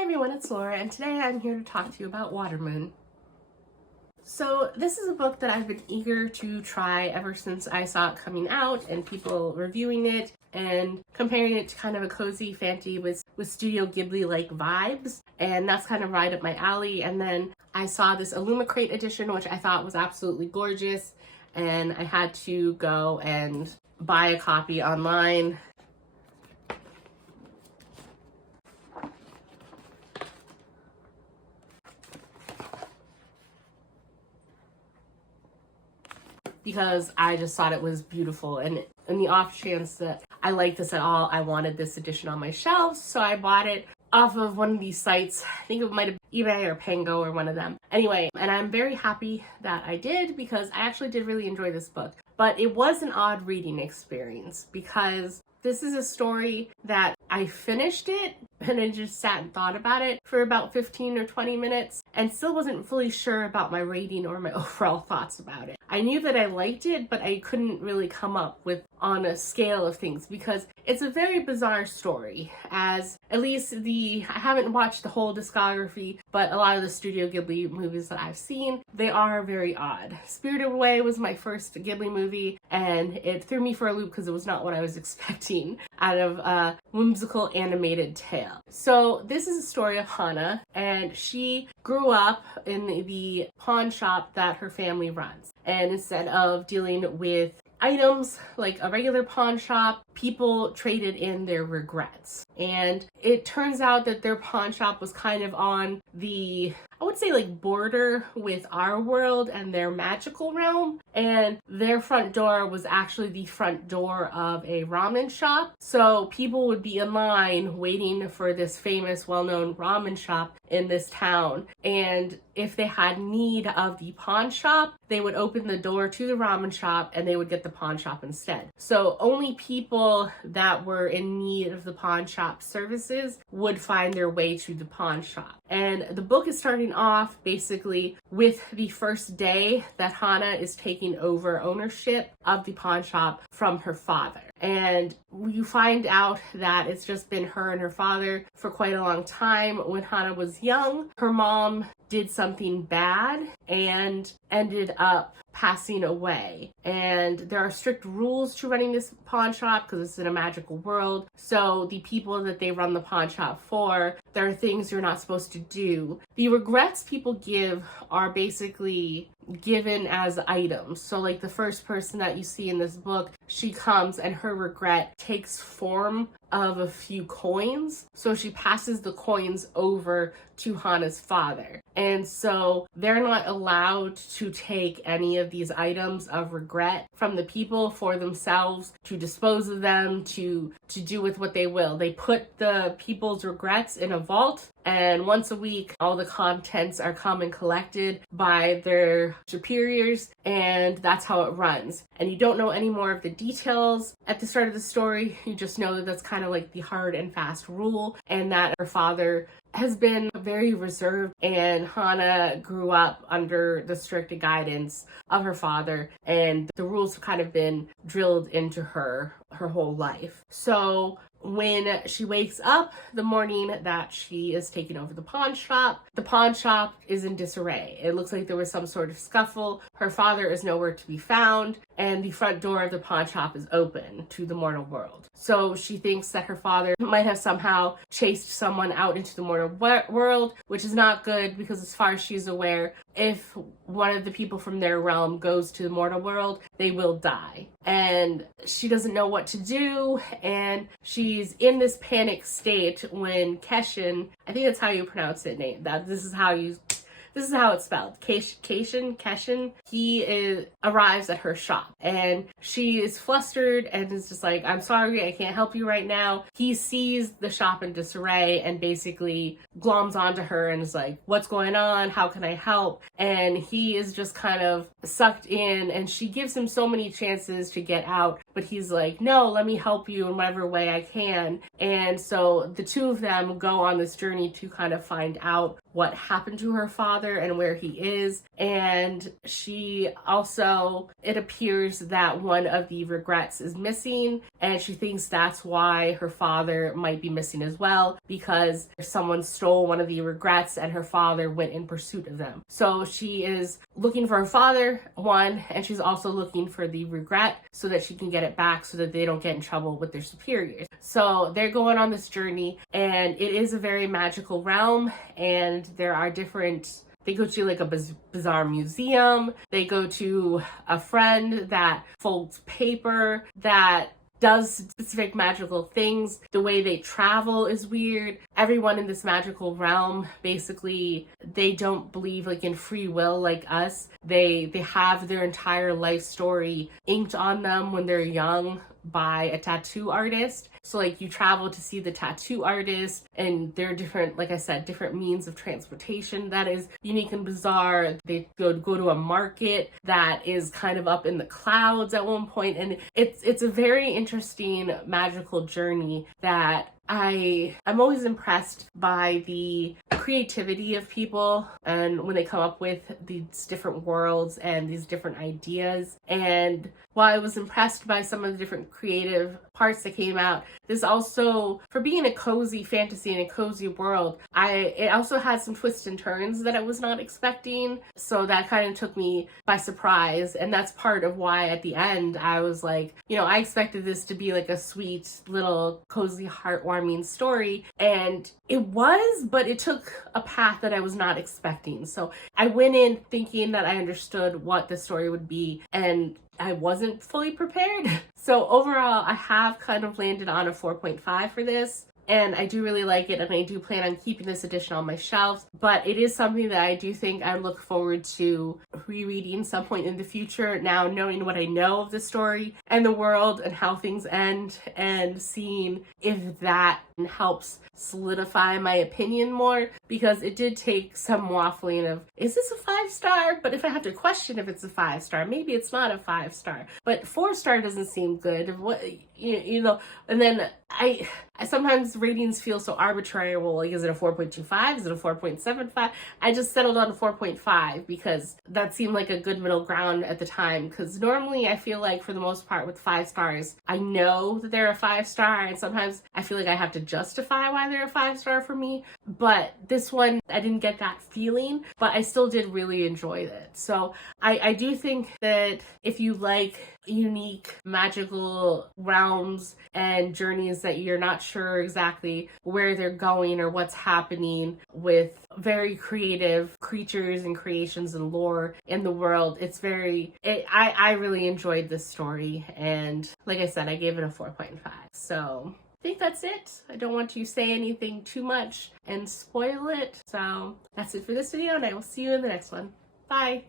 Hi everyone, it's Laura, and today I'm here to talk to you about Watermoon. So this is a book that I've been eager to try ever since I saw it coming out and people reviewing it and comparing it to kind of a cozy fantasy with Studio Ghibli-like vibes, and that's kind of right up my alley. And then I saw this Illumicrate edition, which I thought was absolutely gorgeous, and I had to go and buy a copy online. Because I just thought it was beautiful, and in the off chance that I liked this at all, I wanted this edition on my shelves, so I bought it off of one of these sites. I think it might have been eBay or Pango or one of them. Anyway, and I'm very happy that I did because I actually did really enjoy this book. But it was an odd reading experience because this is a story that I finished it and I just sat and thought about it for about 15 or 20 minutes and still wasn't fully sure about my rating or my overall thoughts about it. I knew that I liked it, but I couldn't really come up with on a scale of things because it's a very bizarre story, as at least I haven't watched the whole discography, but a lot of the Studio Ghibli movies that I've seen, they are very odd. Spirited Away was my first Ghibli movie, and it threw me for a loop because it was not what I was expecting out of a whimsical animated tale. So this is a story of Hana, and she grew up in the pawn shop that her family runs. And instead of dealing with items like a regular pawn shop, people traded in their regrets. And it turns out that their pawn shop was kind of on the, I would say, like border with our world and their magical realm. And their front door was actually the front door of a ramen shop. So people would be in line waiting for this famous, well-known ramen shop in this town. And if they had need of the pawn shop, they would open the door to the ramen shop and they would get the pawn shop instead. So only people that were in need of the pawn shop services would find their way to the pawn shop. And the book is starting off basically with the first day that Hana is taking over ownership of the pawn shop from her father. And you find out that it's just been her and her father for quite a long time. When Hana was young, her mom did something bad and ended up passing away. And there are strict rules to running this pawn shop because it's in a magical world. So the people that they run the pawn shop for, there are things you're not supposed to do. The regrets people give are basically given as items. So like the first person that you see in this book, she comes and her regret takes form of a few coins. So she passes the coins over to Hana's father. And so they're not allowed to take any of these items of regret from the people for themselves, to dispose of them, to do with what they will. They put the people's regrets in a vault, and once a week, all the contents are come and collected by their superiors, and that's how it runs. And you don't know any more of the details at the start of the story. You just know that that's kind of like the hard and fast rule, and that her father has been very reserved, and Hana grew up under the strict guidance of her father, and the rules have kind of been drilled into her whole life. So when she wakes up the morning that she is taking over the pawn shop is in disarray. It looks like there was some sort of scuffle. Her father is nowhere to be found, and the front door of the pawn shop is open to the mortal world. So she thinks that her father might have somehow chased someone out into the mortal world, which is not good because as far as she's aware, if one of the people from their realm goes to the mortal world, they will die. And she doesn't know what to do, and she's in this panic state when Keshin, I think that's how you pronounce it, Nate, this is how it's spelled. Keshin, he arrives at her shop, and she is flustered and is just like, I'm sorry, I can't help you right now. He sees the shop in disarray and basically gloms onto her and is like, what's going on? How can I help? And he is just kind of sucked in, and she gives him so many chances to get out, but he's like, no, let me help you in whatever way I can. And so the two of them go on this journey to kind of find out what happened to her father and where he is. And she also, it appears that one of the regrets is missing, and she thinks that's why her father might be missing as well, because someone stole one of the regrets and her father went in pursuit of them. So she is looking for her father, one, and she's also looking for the regret so that she can get it back so that they don't get in trouble with their superiors. So they're going on this journey, and it is a very magical realm, and there are different, they go to like a bizarre museum, they go to a friend that folds paper, that does specific magical things. The way they travel is weird. Everyone in this magical realm, basically, they don't believe like in free will like us. They have their entire life story inked on them when they're young by a tattoo artist. So like you travel to see the tattoo artist, and there are different, like I said, different means of transportation that is unique and bizarre. They go to a market that is kind of up in the clouds at one point, and it's a very interesting magical journey that I'm always impressed by the creativity of people and when they come up with these different worlds and these different ideas. And while I was impressed by some of the different creative parts that came out, this also, for being a cozy fantasy and a cozy world, it also had some twists and turns that I was not expecting. So that kind of took me by surprise. And that's part of why at the end I was like, I expected this to be like a sweet little cozy heartwarming story, and it was, but it took a path that I was not expecting. So I went in thinking that I understood what the story would be, and I wasn't fully prepared. So overall, I have kind of landed on a 4.5 for this. And I do really like it, and I do plan on keeping this edition on my shelves. But it is something that I do think I look forward to rereading some point in the future, now knowing what I know of the story and the world and how things end, and seeing if that helps solidify my opinion more, because it did take some waffling of, is this a 5-star? But if I have to question if it's a 5-star, maybe it's not a 5-star. But 4-star doesn't seem good. What, and then I sometimes ratings feel so arbitrary. Well, like, is it a 4.25? Is it a 4.75? I just settled on 4.5 because that seemed like a good middle ground at the time. Because normally I feel like for the most part with 5 stars, I know that they're a 5-star, and sometimes I feel like I have to justify why they're a 5-star for me. But this one, I didn't get that feeling, but I still did really enjoy it. So I do think that if you like unique magical realms and journeys that you're not sure exactly where they're going or what's happening with very creative creatures and creations and lore in the world, I really enjoyed this story, and like I said, I gave it a 4.5. So I think that's it. I don't want to say anything too much and spoil it. So that's it for this video, and I will see you in the next one. Bye.